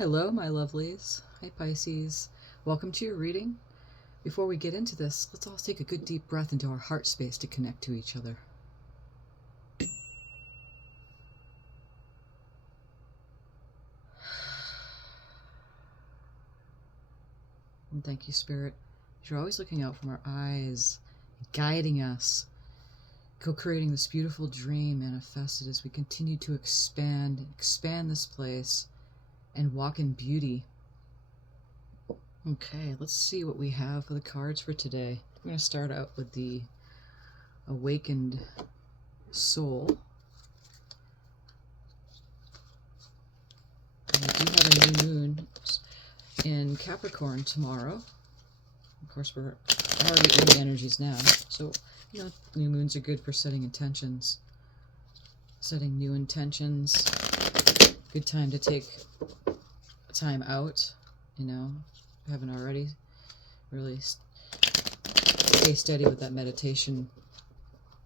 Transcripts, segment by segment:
Hello, my lovelies. Hi, Pisces. Welcome to your reading. Before we get into this, let's all take a good deep breath into our heart space to connect to each other. And thank you, Spirit. You're always looking out from our eyes, guiding us, co-creating this beautiful dream manifested as we continue to expand this place, and walk in beauty. Okay, let's see what we have for the cards for today. I'm going to start out with the Awakened Soul. And we do have a new moon in Capricorn tomorrow. Of course, we're already in the energies now. So, new moons are good for setting intentions. Setting new intentions. Good time to take time out, haven't already. Really stay steady with that meditation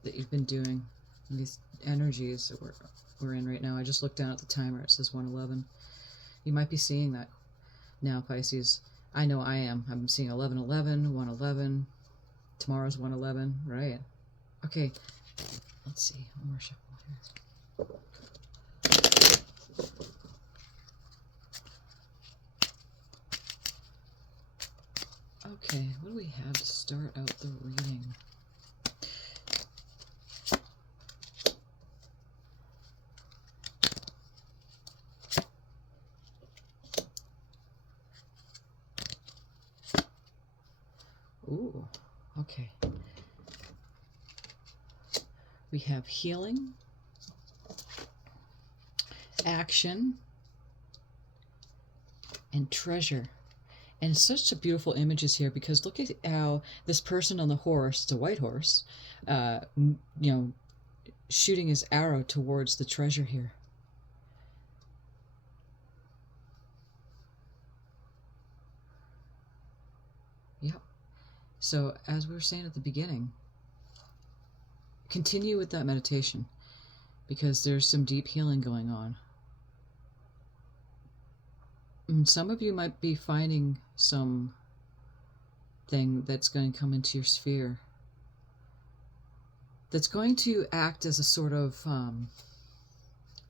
that you've been doing. And these energies that we're in right now. I just looked down at the timer. It says 1:11. You might be seeing that now, Pisces. I know I am. I'm seeing 11:11, 1:11. Tomorrow's 1:11, right? Okay, let's see. One more shuffle here. Okay, what do we have to start out the reading? Ooh, okay. We have healing, action, and treasure. And such a beautiful images here, because look at how this person on the horse, it's a white horse, shooting his arrow towards the treasure here. Yep. So as we were saying at the beginning, continue with that meditation, because there's some deep healing going on. And some of you might be finding some thing that's going to come into your sphere that's going to act as a sort of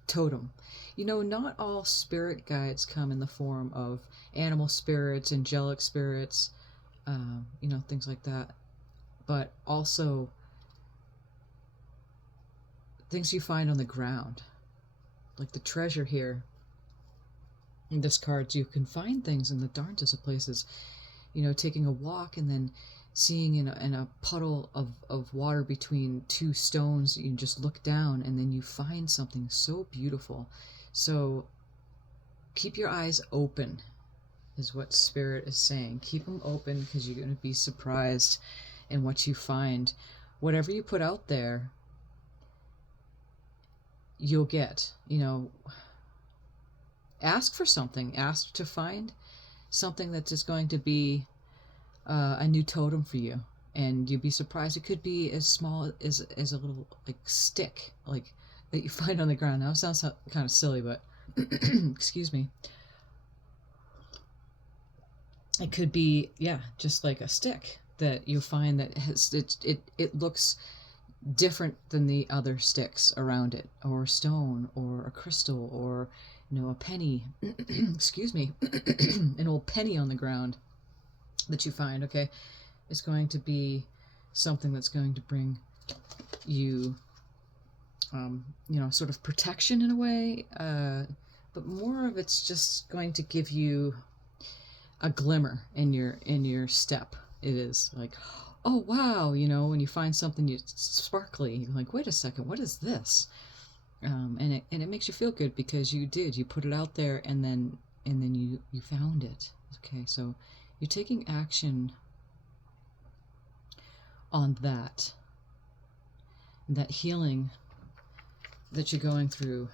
totem. Not all spirit guides come in the form of animal spirits, angelic spirits, things like that, but also things you find on the ground, like the treasure here. In this cards, you can find things in the darndest of places. Taking a walk and then seeing in a puddle of water between two stones, you just look down and then you find something so beautiful. So keep your eyes open, is what Spirit is saying. Keep them open, because you're going to be surprised in what you find. Whatever you put out there, you'll get. Ask for something. Ask to find something that is going to be a new totem for you, and you'd be surprised. It could be as small as a little stick, that you find on the ground. Now it sounds kind of silly, but excuse me. It could be, just like a stick that you find that has it looks different than the other sticks around it, or a stone, or a crystal, or a penny. Excuse me. An old penny on the ground that you find. Okay, it's going to be something that's going to bring you sort of protection in a way, but more of it's just going to give you a glimmer in your step. It is like, oh wow, when you find something sparkly, you're like, wait a second, what is this? And it makes you feel good, because you put it out there, and then you found it. Okay, so you're taking action on that healing that you're going through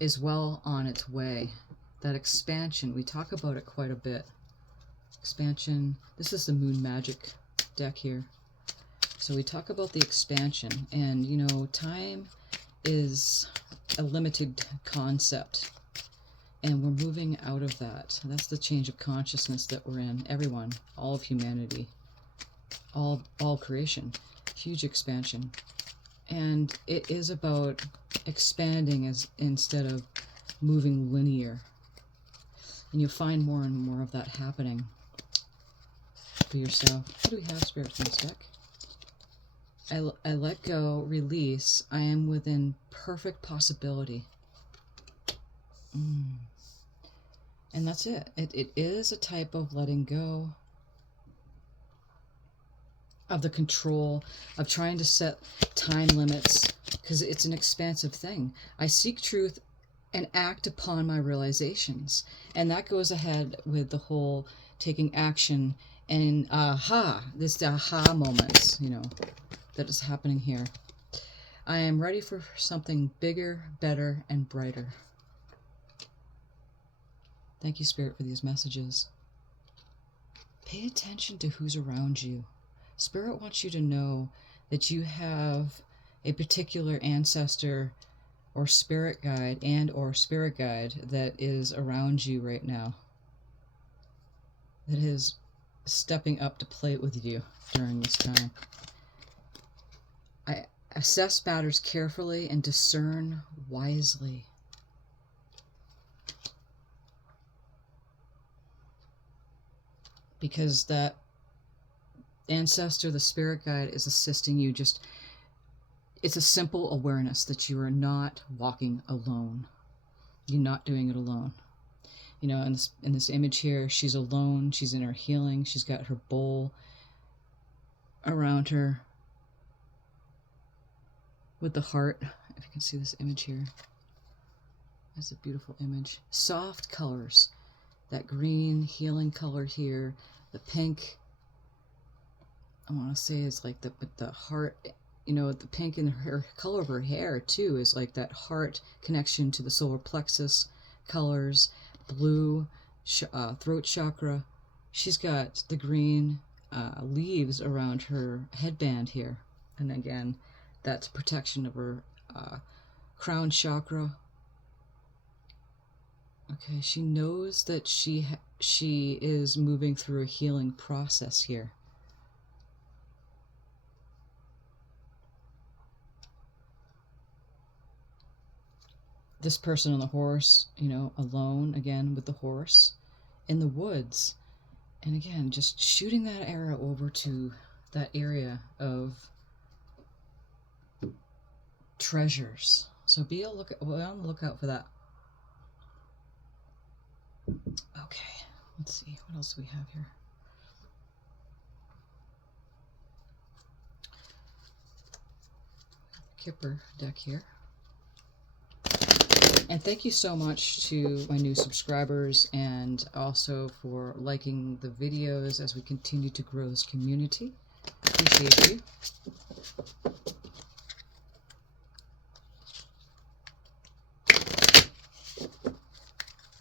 is well on its way. That expansion, we talk about it quite a bit. Expansion. This is the Moon Magic deck here. So we talk about the expansion, and time is a limited concept. And we're moving out of that. That's the change of consciousness that we're in. Everyone, all of humanity, all creation, huge expansion. And it is about expanding instead of moving linear. And you'll find more and more of that happening for yourself. What do we have, Spirit, from this deck? I let go, release. I am within perfect possibility. And that's it. It is a type of letting go of the control, of trying to set time limits, because it's an expansive thing. I seek truth and act upon my realizations. And that goes ahead with the whole taking action and this aha moments, you know, that is happening here. I am ready for something bigger, better, and brighter. Thank you, Spirit, for these messages. Pay attention to who's around you. Spirit wants you to know that you have a particular ancestor or spirit guide that is around you right now, that is stepping up to play with you during this time. I assess matters carefully and discern wisely. Because that ancestor, the spirit guide, is assisting you. It's a simple awareness that you are not walking alone. You're not doing it alone. You know, in this image here, she's alone. She's in her healing. She's got her bowl around her with the heart. If you can see this image here, that's a beautiful image. Soft colors, that green healing color here, the pink. I want to say is like the heart. You know, the pink in her color of her hair too is like that heart connection to the solar plexus colors. Blue, throat chakra. She's got the green leaves around her headband here. And again, that's protection of her crown chakra. Okay, she knows that she is moving through a healing process here. This person on the horse, you know, alone again with the horse in the woods. And again, just shooting that arrow over to that area of treasures. So be on the lookout for that. Okay, let's see. What else do we have here? Kipper deck here. And thank you so much to my new subscribers, and also for liking the videos as we continue to grow this community. Appreciate you.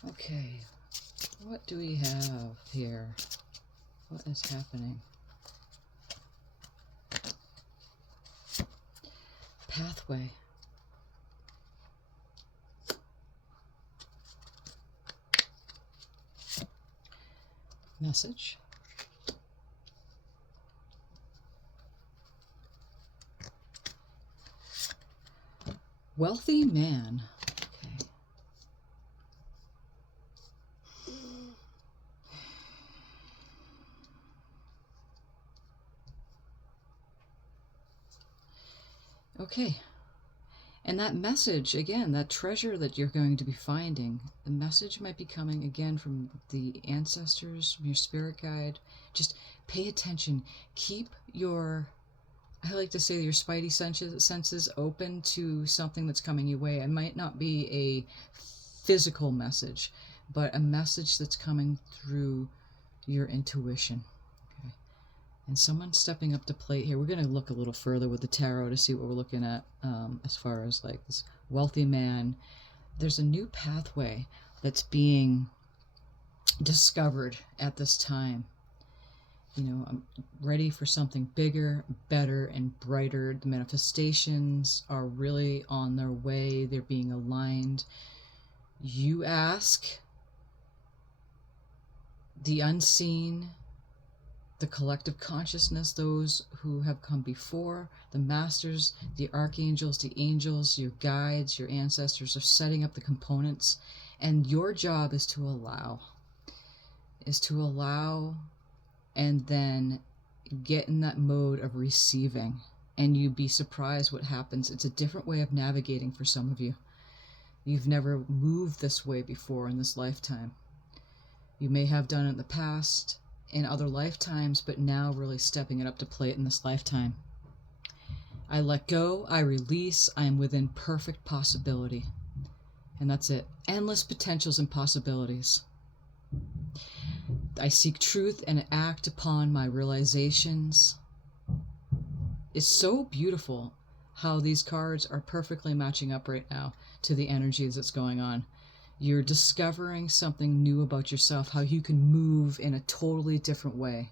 Okay, what do we have here? What is happening? Pathway. Message. Wealthy man. Okay. And that message, again, that treasure that you're going to be finding, the message might be coming again from the ancestors, from your spirit guide. Just pay attention. Keep your, I like to say, your spidey senses open to something that's coming your way. It might not be a physical message, but a message that's coming through your intuition. And someone's stepping up to plate here. We're going to look a little further with the tarot to see what we're looking at as far as like this wealthy man. There's a new pathway that's being discovered at this time. You know, I'm ready for something bigger, better, and brighter. The manifestations are really on their way. They're being aligned. You ask the unseen, the collective consciousness, those who have come before, the masters, the archangels, the angels, your guides, your ancestors are setting up the components. And your job is to allow, and then get in that mode of receiving. And you'd be surprised what happens. It's a different way of navigating for some of you. You've never moved this way before in this lifetime. You may have done it in the past, in other lifetimes, but now really stepping it up to plate in this lifetime. I let go, I release, I am within perfect possibility. And that's it. Endless potentials and possibilities. I seek truth and act upon my realizations. It's so beautiful how these cards are perfectly matching up right now to the energies that's going on. You're discovering something new about yourself, how you can move in a totally different way.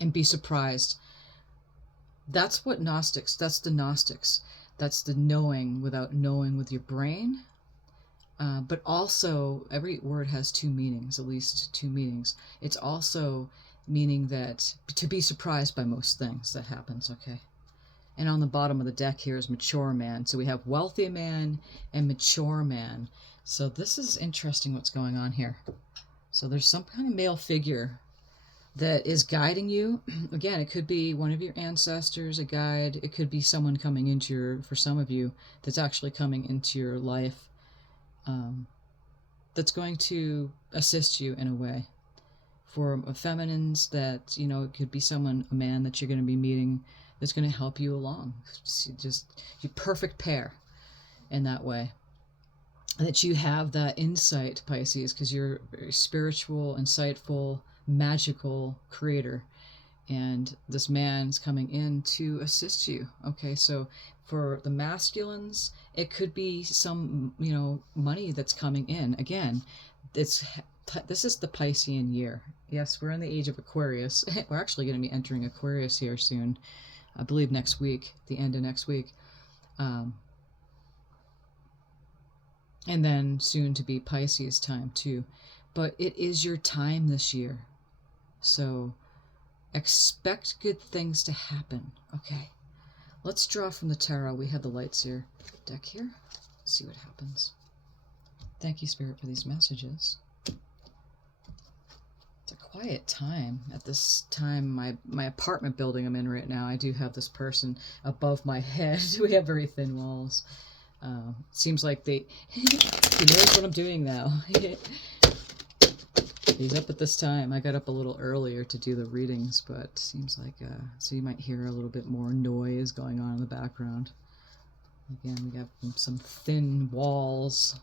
And be surprised. That's the Gnostics. That's the knowing without knowing with your brain. But also, every word has two meanings, at least two meanings. It's also meaning that to be surprised by most things that happens, okay? And on the bottom of the deck here is mature man. So we have wealthy man and mature man. So this is interesting what's going on here. So there's some kind of male figure that is guiding you. Again, it could be one of your ancestors, a guide. It could be someone coming into for some of you, that's actually coming into your life, that's going to assist you in a way. For feminines, that, you know, it could be someone, a man that you're going to be meeting that's going to help you along. Just your perfect pair in that way. And that you have that insight, Pisces, because you're a spiritual, insightful, magical creator. And this man's coming in to assist you. Okay, so for the masculines, it could be some, you know, money that's coming in. Again, this is the Piscean year. Yes, we're in the age of Aquarius. We're actually going to be entering Aquarius here soon. I believe next week, the end of next week. And then soon to be Pisces time too. But it is your time this year. So expect good things to happen. Okay. Let's draw from the tarot. We have the lights here. Deck here. Let's see what happens. Thank you, Spirit, for these messages. It's a quiet time at this time. My apartment building I'm in right now, I do have this person above my head. We have very thin walls. Seems like he knows what I'm doing now. He's up at this time. I got up a little earlier to do the readings, but seems like so you might hear a little bit more noise going on in the background. Again, we got some thin walls.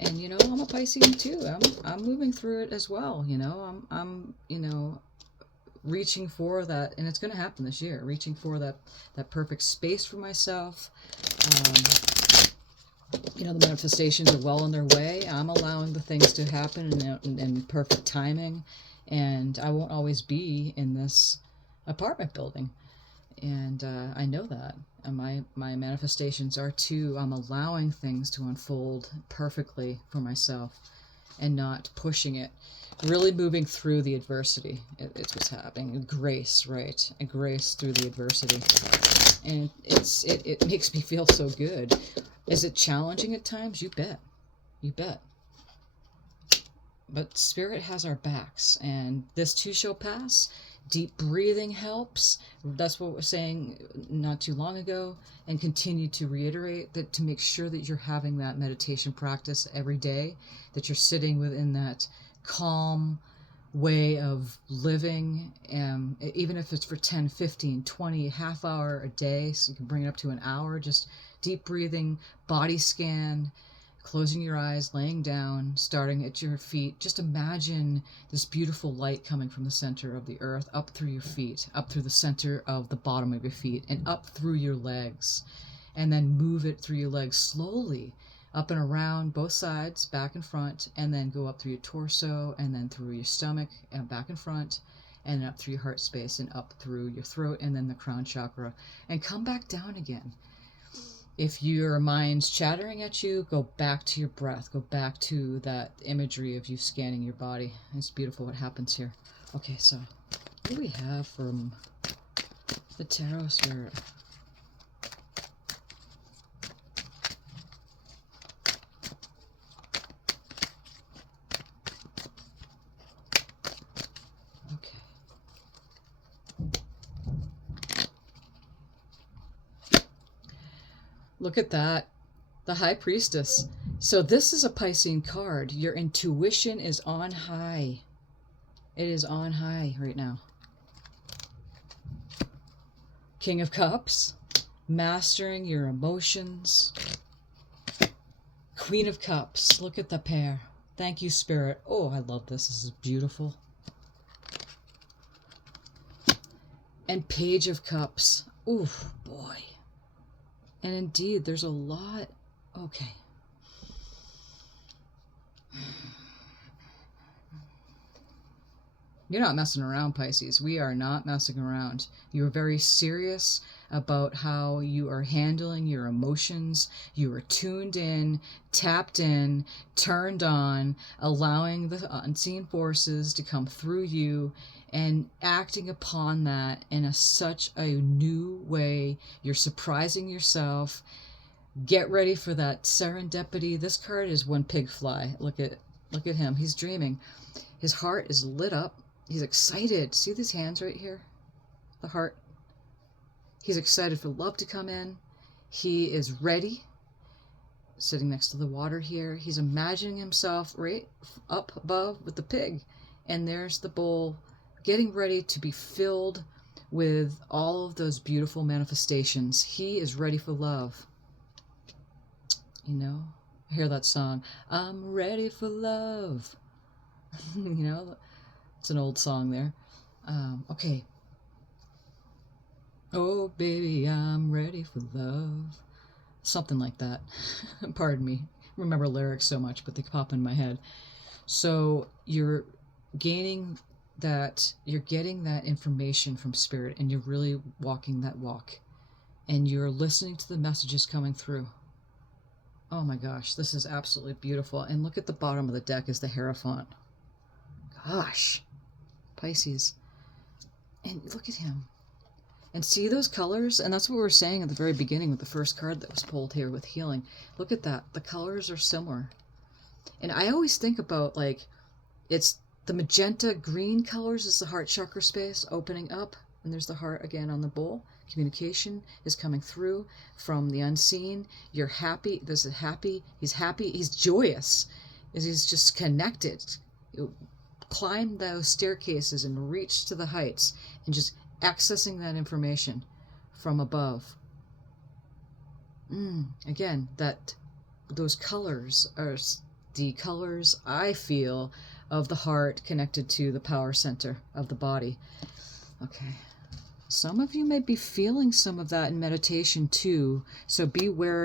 And, you know, I'm a Piscean too. I'm moving through it as well. You know, I'm you know, reaching for that, and it's going to happen this year. Reaching for that perfect space for myself. You know, the manifestations are well on their way. I'm allowing the things to happen in perfect timing, and I won't always be in this apartment building. And I know that. And my manifestations are too. I'm allowing things to unfold perfectly for myself and not pushing it. Really moving through the adversity. It's what's happening. Grace, right? A grace through the adversity. And it makes me feel so good. Is it challenging at times? You bet. You bet. But Spirit has our backs, and this too shall pass. Deep breathing helps. That's what we're saying not too long ago, and continue to reiterate that, to make sure that you're having that meditation practice every day, that you're sitting within that calm way of living, even if it's for 10, 15, 20, half hour a day, so you can bring it up to an hour. Just deep breathing, body scan, closing your eyes, laying down, starting at your feet. Just imagine this beautiful light coming from the center of the earth, up through your feet, up through the center of the bottom of your feet, and up through your legs. And then move it through your legs slowly, up and around both sides, back and front, and then go up through your torso, and then through your stomach, and back and front, and up through your heart space, and up through your throat, and then the crown chakra, and come back down again. If your mind's chattering at you, go back to your breath. Go back to that imagery of you scanning your body. It's beautiful what happens here. Okay, so what do we have from the tarot spirit? Okay. Look at that. The High Priestess. So this is a Piscean card. Your intuition is on high. It is on high right now. King of Cups. Mastering your emotions. Queen of Cups. Look at the pair. Thank you, Spirit. Oh, I love this. This is beautiful. And Page of Cups. Ooh, boy. And indeed, there's a lot. Okay. You're not messing around, Pisces. We are not messing around. You're very serious about how you are handling your emotions. You are tuned in, tapped in, turned on, allowing the unseen forces to come through you and acting upon that in such a new way. You're surprising yourself. Get ready for that serendipity. This card is one pig fly. Look at him. He's dreaming. His heart is lit up. He's excited. See these hands right here? The heart. He's excited for love to come in. He is ready. Sitting next to the water here. He's imagining himself right up above with the pig. And there's the bowl getting ready to be filled with all of those beautiful manifestations. He is ready for love. You know? I hear that song. I'm ready for love. You know? It's an old song there. Okay. Oh, baby, I'm ready for love. Something like that. Pardon me. I remember lyrics so much, but they pop in my head. So you're getting that information from Spirit, and you're really walking that walk. And you're listening to the messages coming through. Oh my gosh, this is absolutely beautiful. And look at the bottom of the deck is the Hierophant. Gosh. Pisces. And look at him. And see those colors? And that's what we were saying at the very beginning with the first card that was pulled here with healing. Look at that. The colors are similar. And I always think about, like, it's the magenta green colors is the heart chakra space opening up. And there's the heart again on the bowl. Communication is coming through from the unseen. You're happy. This is happy. He's happy. He's joyous. He's just connected. Climb those staircases and reach to the heights and just accessing that information from above. Again, those colors are the colors I feel of the heart connected to the power center of the body. Okay. Some of you may be feeling some of that in meditation too, so beware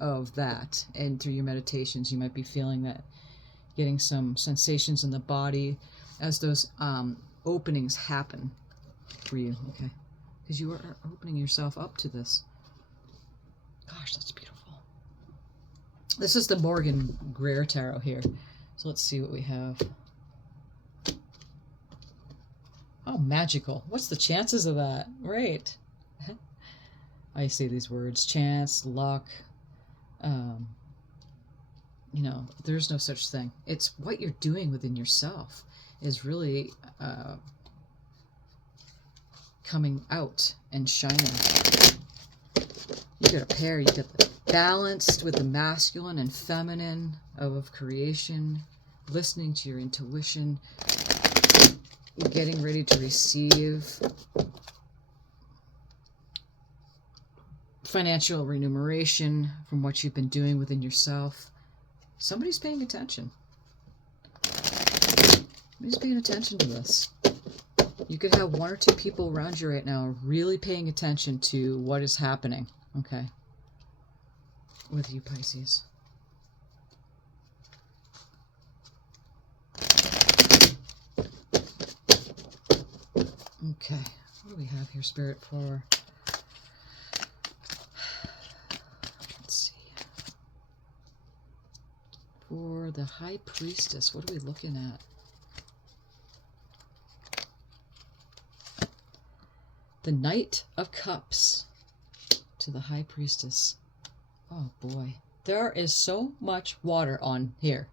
of that. And through your meditations, you might be feeling that, getting some sensations in the body as those openings happen for you, okay? Because you are opening yourself up to this. Gosh, that's beautiful. This is the Morgan Greer Tarot here. So let's see what we have. Oh, magical. What's the chances of that? Right. I say these words. Chance, luck. You know, there's no such thing. It's what you're doing within yourself is really coming out and shining. You get a pair. You get the balanced with the masculine and feminine of creation, listening to your intuition, getting ready to receive financial remuneration from what you've been doing within yourself. Somebody's paying attention. Somebody's paying attention to this. You could have one or two people around you right now really paying attention to what is happening, okay, with you, Pisces. Okay, what do we have here, Spirit, for For the High Priestess, what are we looking at? The Knight of Cups to the High Priestess. Oh boy. There is so much water on here.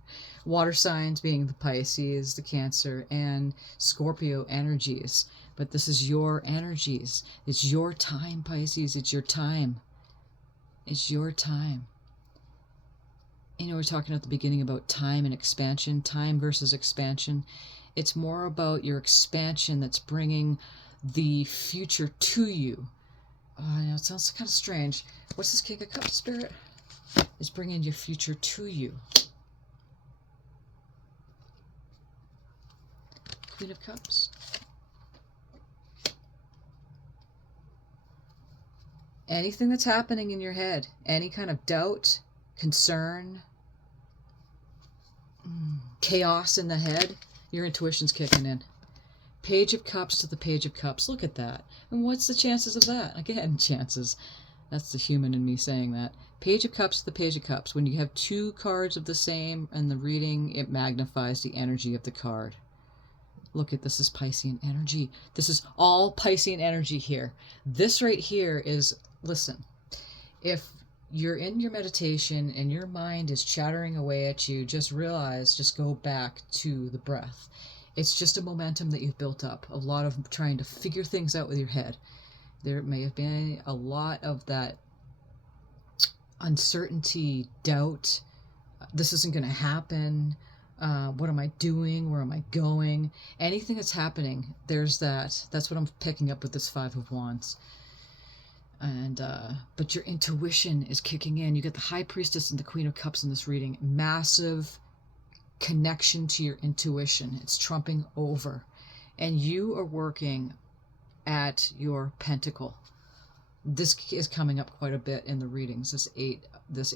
Water signs being the Pisces, the Cancer, and Scorpio energies. But this is your energies. It's your time, Pisces. It's your time. It's your time. You know, we're talking at the beginning about time and expansion. Time versus expansion. It's more about your expansion that's bringing the future to you. I know it sounds kind of strange. What's this King of Cups, Spirit? It's bringing your future to you. Queen of Cups. Anything that's happening in your head, any kind of doubt, concern, chaos in the head, your intuition's kicking in. Page of Cups to the Page of Cups. Look at that. And what's the chances of that? Again, chances. That's the human in me saying that. Page of Cups to the Page of Cups. When you have two cards of the same in the reading, it magnifies the energy of the card. Look at this is Piscean energy. This is all Piscean energy here. This right here is, listen, if you're in your meditation and your mind is chattering away at you, just realize, just go back to the breath. It's just a momentum that you've built up, a lot of trying to figure things out with your head. There may have been a lot of that uncertainty, doubt. This isn't going to happen. What am I doing? Where am I going? Anything that's happening, there's that. That's what I'm picking up with this Five of Wands. And but your intuition is kicking in. You get the High Priestess and the Queen of Cups in this reading. Massive connection to your intuition. It's trumping over. And you are working at your pentacle. This is coming up quite a bit in the readings, this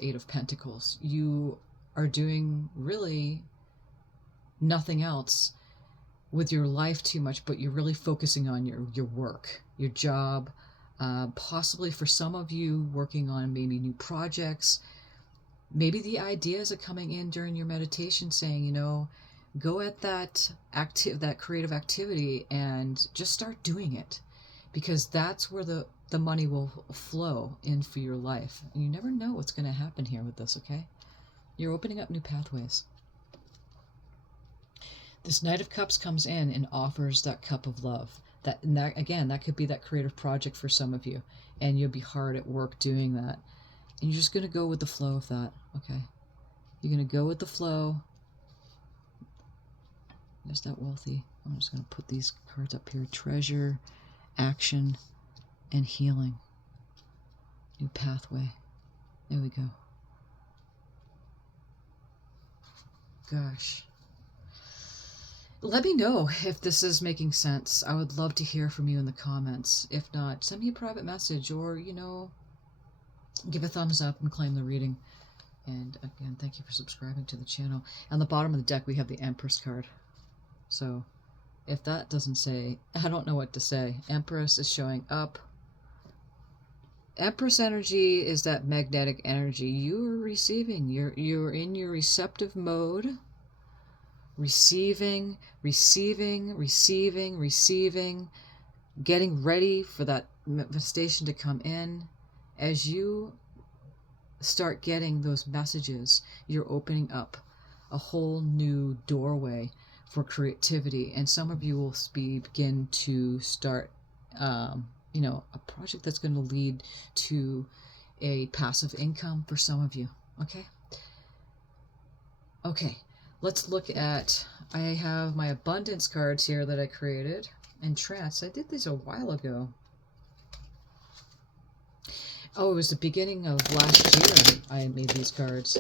eight of Pentacles. You are doing really nothing else with your life too much, but you're really focusing on your work, your job, possibly for some of you working on maybe new projects. Maybe the ideas are coming in during your meditation saying, you know, go at that creative activity and just start doing it, because that's where the money will flow in for your life. And you never know what's going to happen here with this, okay? You're opening up new pathways. This Knight of Cups comes in and offers that cup of love. That again, that could be that creative project for some of you, and you'll be hard at work doing that. And you're just going to go with the flow of that, okay? You're going to go with the flow. There's that wealthy. I'm just going to put these cards up here. Treasure, action, and healing. New pathway. There we go. Gosh. Let me know if this is making sense. I would love to hear from you in the comments. If not, send me a private message or, you know, give a thumbs up and claim the reading. And again, thank you for subscribing to the channel. On the bottom of the deck, we have the Empress card. So if that doesn't say, I don't know what to say. Empress is showing up. Empress energy is that magnetic energy. You are receiving. You're in your receptive mode. Receiving, getting ready for that manifestation to come in. As you start getting those messages, you're opening up a whole new doorway for creativity. And some of you will begin to start, you know, a project that's going to lead to a passive income for some of you. Okay? Okay. Let's look at, I have my abundance cards here that I created. Entranced. I did these a while ago. Oh, it was the beginning of last year I made these cards.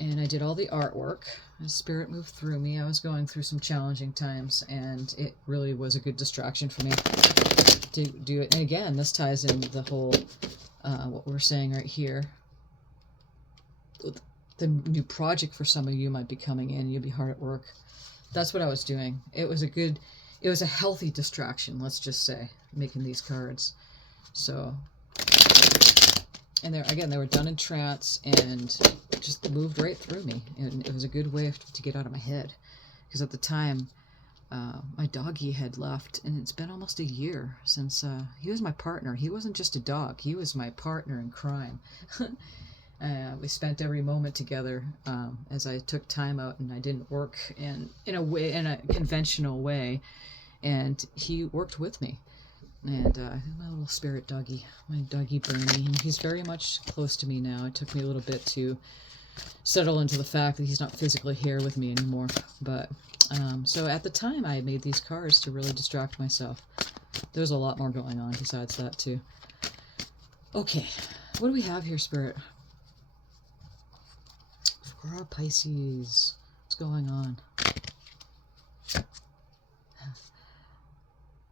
And I did all the artwork. The spirit moved through me. I was going through some challenging times, and it really was a good distraction for me to do it. And again, this ties in the whole, what we're saying right here. The new project for some of you might be coming in. You'll be hard at work. That's what I was doing. It was a healthy distraction, let's just say, making these cards. So, And they were done in trance and just moved right through me. And it was a good way to get out of my head. Because at the time, my doggy had left, and it's been almost a year since he was my partner. He wasn't just a dog, he was my partner in crime. We spent every moment together as I took time out and I didn't work in a conventional way, and he worked with me. And my little spirit doggy, my doggy Bernie, and he's very much close to me now. It took me a little bit to settle into the fact that he's not physically here with me anymore, but so at the time I made these cards to really distract myself. There's a lot more going on besides that too. Okay, what do we have here, Spirit? For our Pisces, what's going on?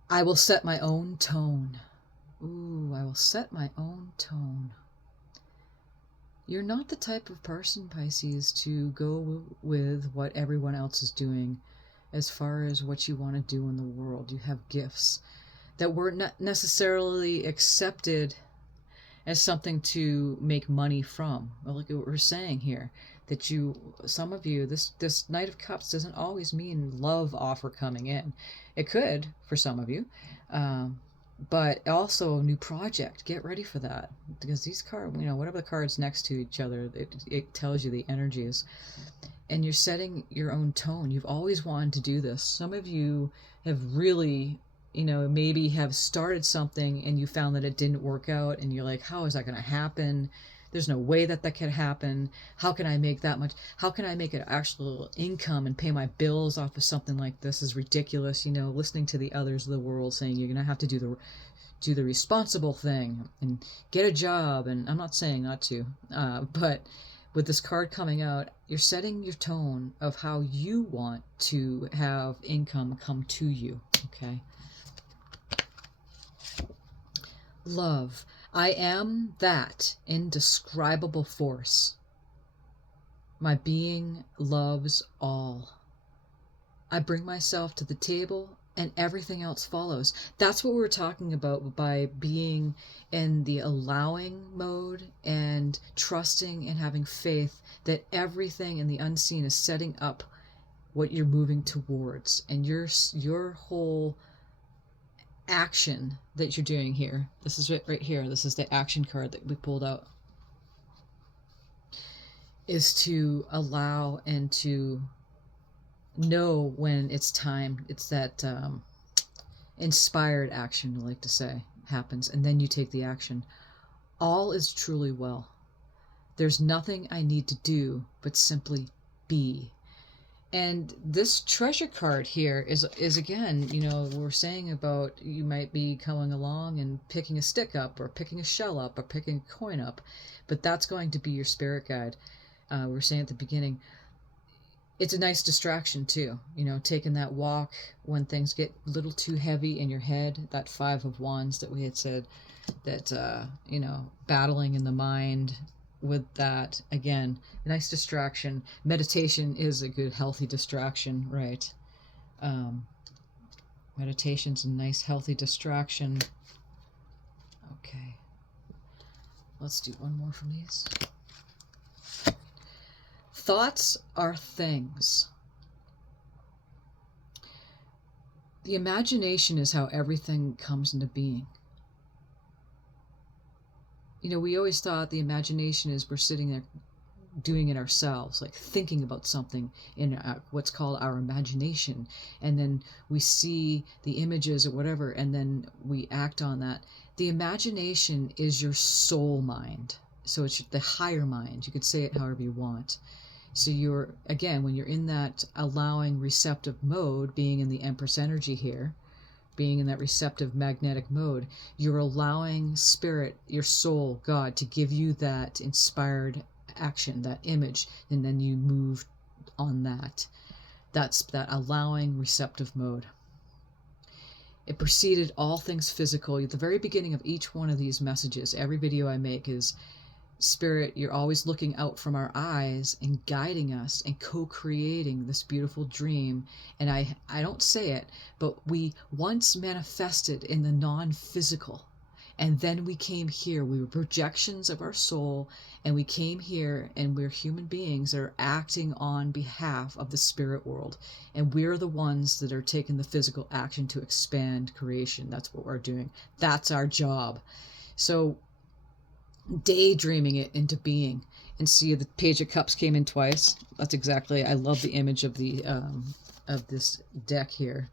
I will set my own tone. Ooh, I will set my own tone. You're not the type of person, Pisces, to go with what everyone else is doing as far as what you want to do in the world. You have gifts that weren't not necessarily accepted as something to make money from. Well, look at what we're saying here, that some of you, this Knight of Cups doesn't always mean love offer coming in. It could for some of you, but also a new project. Get ready for that, because these cards, whatever the cards next to each other, it tells you the energies, and you're setting your own tone. You've always wanted to do this. Some of you have really, maybe have started something and you found that it didn't work out, and you're like, how is that going to happen? There's no way that could happen. How can I make that much? How can I make an actual income and pay my bills off of something like this is ridiculous. Listening to the others of the world saying you're going to have to do the responsible thing and get a job. And I'm not saying not to, but with this card coming out, you're setting your tone of how you want to have income come to you. Okay. Love. I am that indescribable force. My being loves all. I bring myself to the table and everything else follows. That's what we're talking about by being in the allowing mode and trusting and having faith that everything in the unseen is setting up what you're moving towards, and your whole action that you're doing here. This is right here. This is the action card that we pulled out. Is to allow and to know when it's time. It's that inspired action, I like to say, happens, and then you take the action. All is truly well. There's nothing I need to do but simply be. And this treasure card here is again, we're saying about you might be coming along and picking a stick up or picking a shell up or picking a coin up, but that's going to be your spirit guide. We were saying at the beginning, it's a nice distraction too, taking that walk when things get a little too heavy in your head, that 5 of Wands that we had said, that, battling in the mind with that. Again, a nice distraction. Meditation is a good, healthy distraction, right? Meditation's a nice, healthy distraction. Okay. Let's do one more from these. Thoughts are things. The imagination is how everything comes into being. We always thought the imagination is we're sitting there doing it ourselves, like thinking about something in what's called our imagination, and then we see the images or whatever, and then we act on that. The imagination is your soul mind, so it's the higher mind. You could say it however you want. So you're, again, when you're in that allowing receptive mode, being in the Empress energy here, being in that receptive magnetic mode, you're allowing spirit, your soul, God, to give you that inspired action, that image, and then you move on that. That's that allowing receptive mode. It preceded all things physical. At the very beginning of each one of these messages, every video I make is, Spirit, you're always looking out from our eyes and guiding us and co-creating this beautiful dream. And I don't say it, but we once manifested in the non-physical. And then we came here. We were projections of our soul, and we came here, and we're human beings that are acting on behalf of the spirit world. And we're the ones that are taking the physical action to expand creation. That's what we're doing. That's our job. So daydreaming it into being. And see, the Page of Cups came in twice. That's exactly, I love the image of the of this deck here.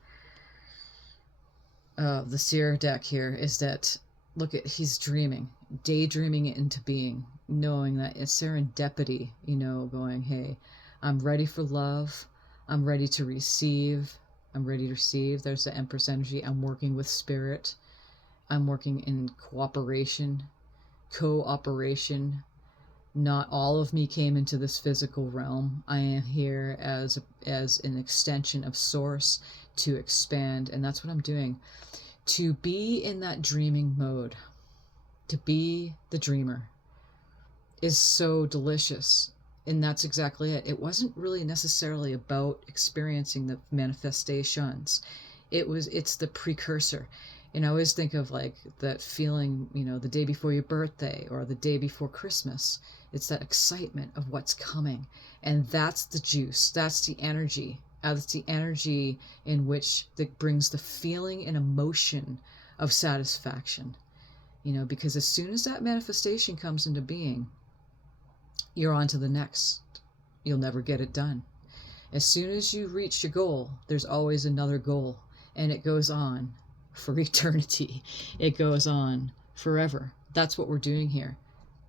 The Seer deck here is that, look at, he's dreaming, daydreaming it into being, knowing that it's serendipity, you know, going, hey, I'm ready for love. I'm ready to receive. I'm ready to receive. There's the Empress energy. I'm working with spirit. I'm working in cooperation. Not all of me came into this physical realm. I am here as an extension of source to expand, and that's what I'm doing. To be in that dreaming mode, to be the dreamer, is so delicious. And that's exactly it. It wasn't really necessarily about experiencing the manifestations. It's the precursor. And I always think of like that feeling, you know, the day before your birthday or the day before Christmas. It's that excitement of what's coming. And that's the juice. That's the energy. That's the energy in which that brings the feeling and emotion of satisfaction. You know, because as soon as that manifestation comes into being, you're on to the next. You'll never get it done. As soon as you reach your goal, there's always another goal. And it goes on for eternity. It goes on forever. That's what we're doing here.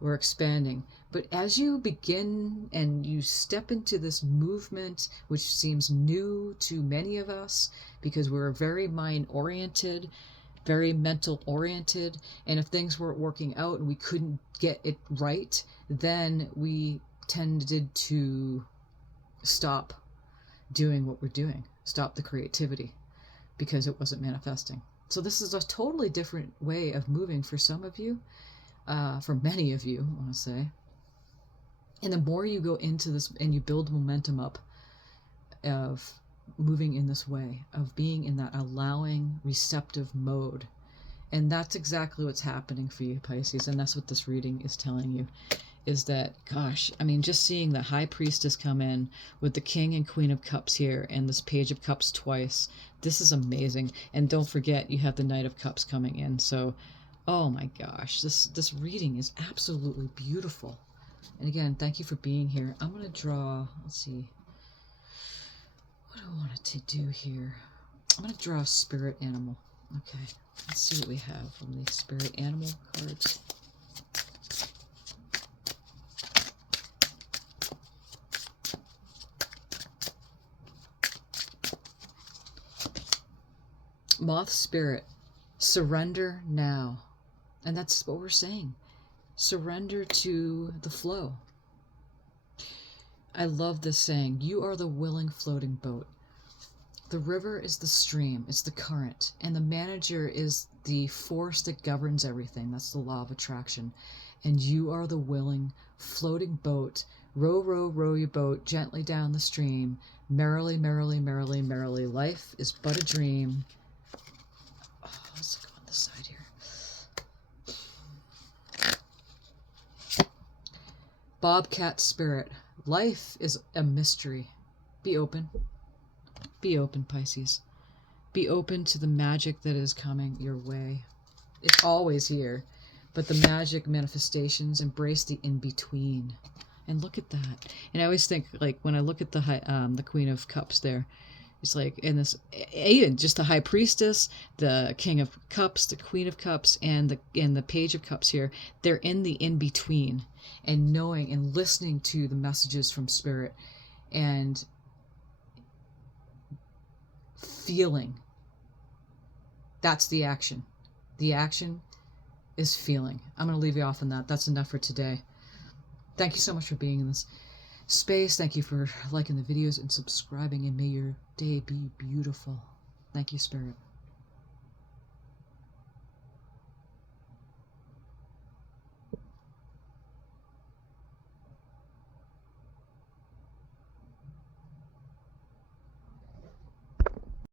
We're expanding. But as you begin and you step into this movement, which seems new to many of us, because we're very mind-oriented, very mental-oriented, and if things weren't working out and we couldn't get it right, then we tended to stop doing what we're doing, stop the creativity, because it wasn't manifesting. So this is a totally different way of moving for some of you, for many of you, I want to say. And the more you go into this and you build momentum up of moving in this way, of being in that allowing, receptive mode. And that's exactly what's happening for you, Pisces. And that's what this reading is telling you, is that, gosh, I mean, just seeing the High Priestess come in with the King and Queen of Cups here and this Page of Cups twice, this is amazing. And don't forget, you have the Knight of Cups coming in. So, oh my gosh, this reading is absolutely beautiful. And again, thank you for being here. I'm going to draw, let's see, what do I want it to do here? I'm going to draw a spirit animal. Okay, let's see what we have from the spirit animal cards. Moth spirit, surrender now. And that's what we're saying. Surrender to the flow. I love this saying, you are the willing floating boat. The river is the stream, it's the current, and the manager is the force that governs everything. That's the law of attraction. And you are the willing floating boat. Row, row, row your boat gently down the stream. Merrily, merrily, merrily, merrily. Life is but a dream. Oh, let's go on this side here. Bobcat spirit. Life is a mystery. Be open. Be open, Pisces. Be open to the magic that is coming your way. It's always here. But the magic manifestations, embrace the in-between. And look at that. And I always think, like, when I look at the Queen of Cups there, it's like, in this, even just the High Priestess, the King of Cups, the Queen of Cups, and the Page of Cups here, they're in the in-between. And knowing and listening to the messages from Spirit. And feeling. That's the action. The action is feeling. I'm going to leave you off on that. That's enough for today. Thank you so much for being in this space. Thank you for liking the videos and subscribing, and may your day be beautiful. Thank you, Spirit.